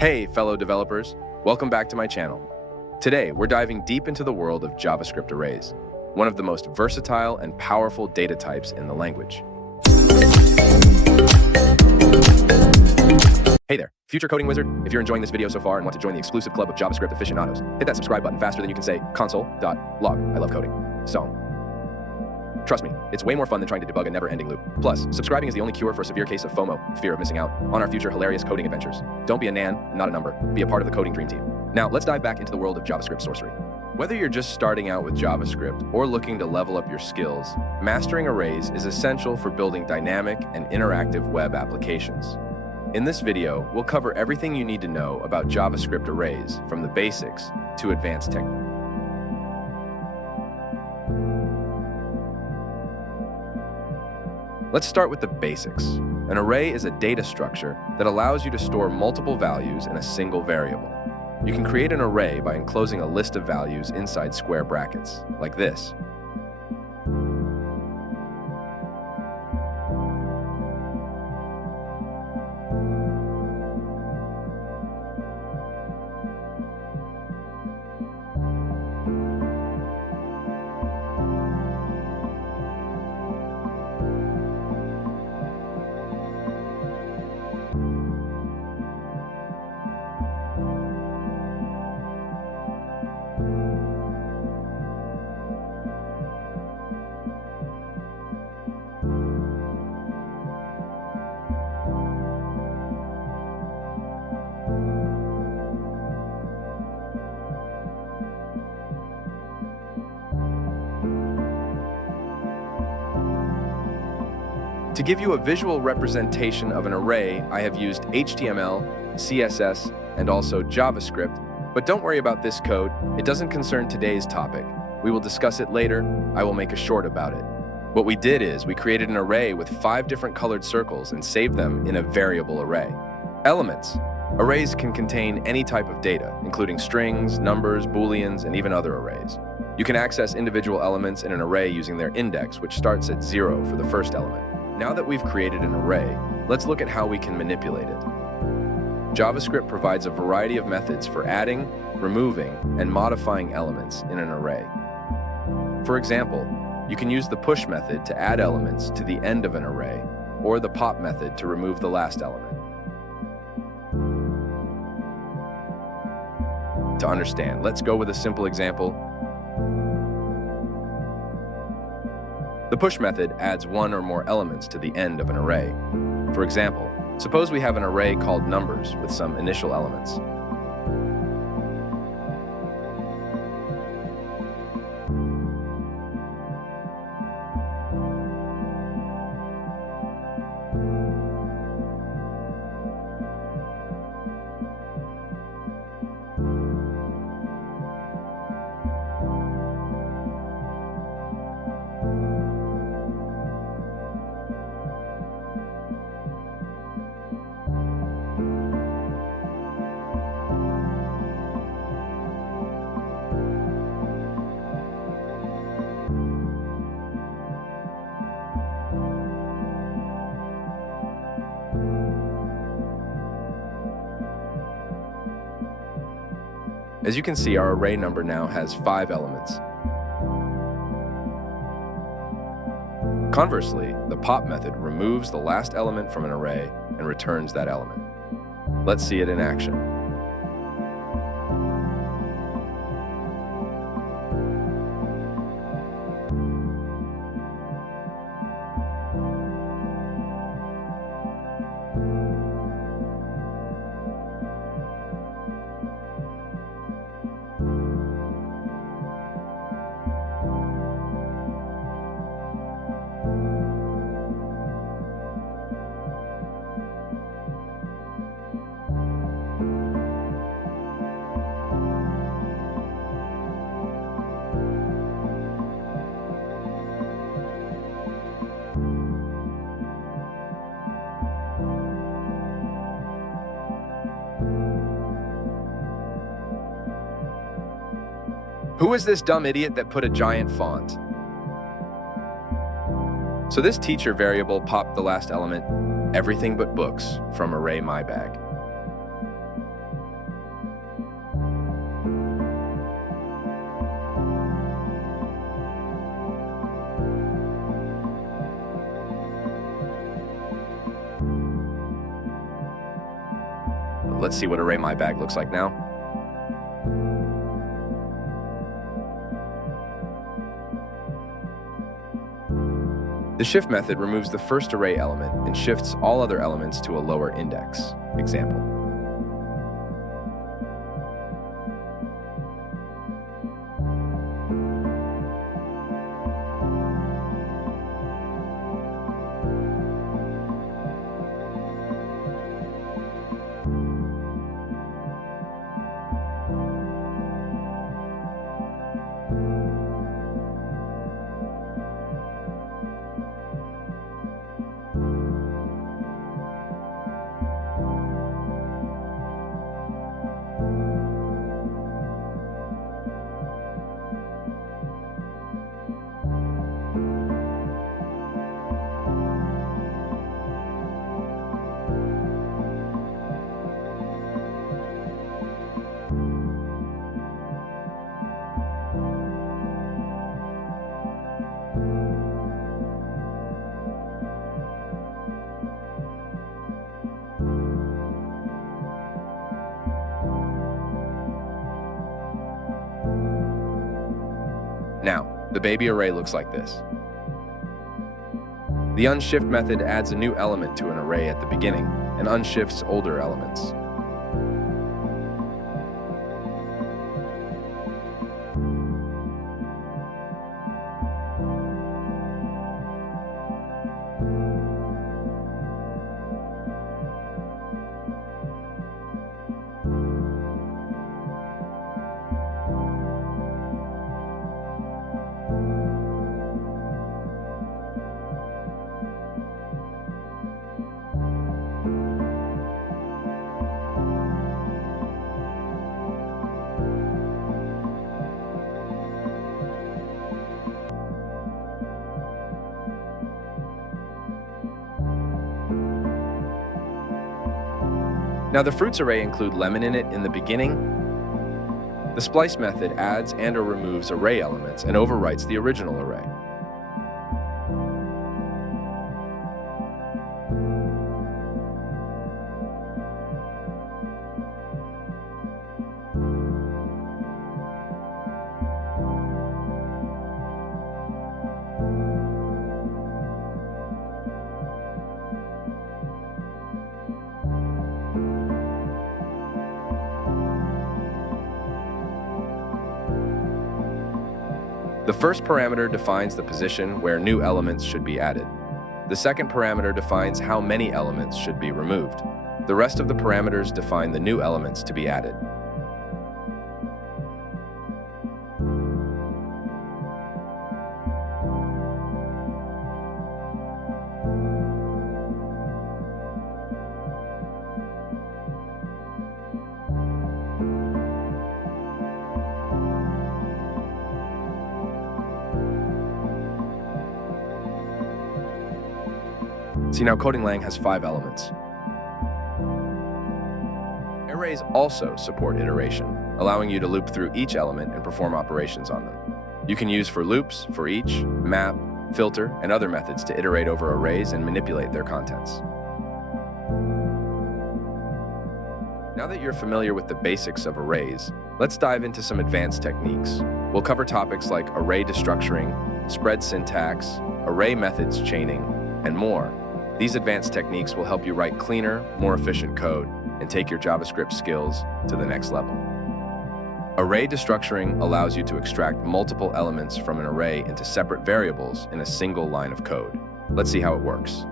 Hey, fellow developers. Welcome back to my channel. Today, we're diving deep into the world of JavaScript arrays, one of the most versatile and powerful data types in the language. Hey there, future coding wizard. If you're enjoying this video so far and want to join the exclusive club of JavaScript aficionados, hit that subscribe button faster than you can say console.log. I love coding. So, trust me, it's way more fun than trying to debug a never-ending loop. Plus, subscribing is the only cure for a severe case of FOMO, fear of missing out, on our future hilarious coding adventures. Don't be a nan, not a number. Be a part of the coding dream team. Now, let's dive back into the world of JavaScript sorcery. Whether you're just starting out with JavaScript or looking to level up your skills, mastering arrays is essential for building dynamic and interactive web applications. In this video, we'll cover everything you need to know about JavaScript arrays, from the basics to advanced techniques. Let's start with the basics. An array is a data structure that allows you to store multiple values in a single variable. You can create an array by enclosing a list of values inside square brackets, like this. To give you a visual representation of an array, I have used HTML, CSS, and also JavaScript, but don't worry about this code. It doesn't concern today's topic. We will discuss it later. I will make a short about it. What we did is we created an array with 5 different colored circles and saved them in a variable array. Elements. Arrays can contain any type of data, including strings, numbers, booleans, and even other arrays. You can access individual elements in an array using their index, which starts at 0 for the first element. Now that we've created an array, let's look at how we can manipulate it. JavaScript provides a variety of methods for adding, removing, and modifying elements in an array. For example, you can use the push method to add elements to the end of an array, or the pop method to remove the last element. To understand, let's go with a simple example. The push method adds one or more elements to the end of an array. For example, suppose we have an array called numbers with some initial elements. As you can see, our array number now has 5 elements. Conversely, the pop method removes the last element from an array and returns that element. Let's see it in action. Who is this dumb idiot that put a giant font? So this teacher variable popped the last element, everything but books, from array mybag. Let's see what array my bag looks like now. The shift method removes the first array element and shifts all other elements to a lower index. Example. Now, the baby array looks like this. The Unshift method adds a new element to an array at the beginning and unshifts older elements. Now the fruits array include lemon in it in the beginning. The splice method adds and/or removes array elements and overwrites the original array. The first parameter defines the position where new elements should be added. The second parameter defines how many elements should be removed. The rest of the parameters define the new elements to be added. See, now CodingLang has 5 elements. Arrays also support iteration, allowing you to loop through each element and perform operations on them. You can use for loops, for each, map, filter, and other methods to iterate over arrays and manipulate their contents. Now that you're familiar with the basics of arrays, let's dive into some advanced techniques. We'll cover topics like array destructuring, spread syntax, array methods chaining, and more. These advanced techniques will help you write cleaner, more efficient code and take your JavaScript skills to the next level. Array destructuring allows you to extract multiple elements from an array into separate variables in a single line of code. Let's see how it works.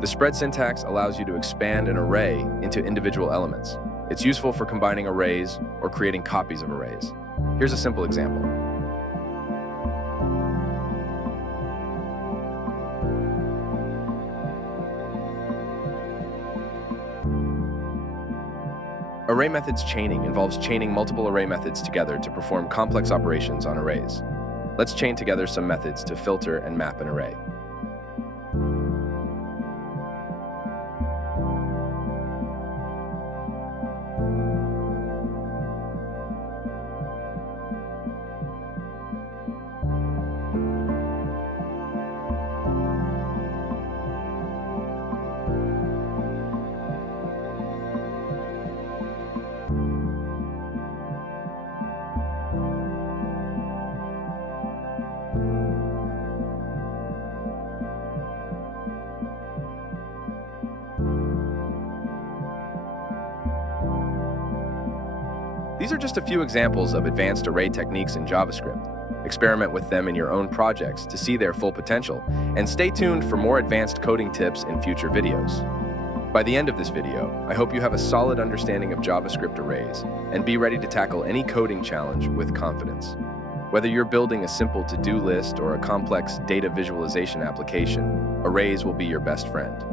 The spread syntax allows you to expand an array into individual elements. It's useful for combining arrays or creating copies of arrays. Here's a simple example. Array methods chaining involves chaining multiple array methods together to perform complex operations on arrays. Let's chain together some methods to filter and map an array. These are just a few examples of advanced array techniques in JavaScript. Experiment with them in your own projects to see their full potential, and stay tuned for more advanced coding tips in future videos. By the end of this video, I hope you have a solid understanding of JavaScript arrays and be ready to tackle any coding challenge with confidence. Whether you're building a simple to-do list or a complex data visualization application, arrays will be your best friend.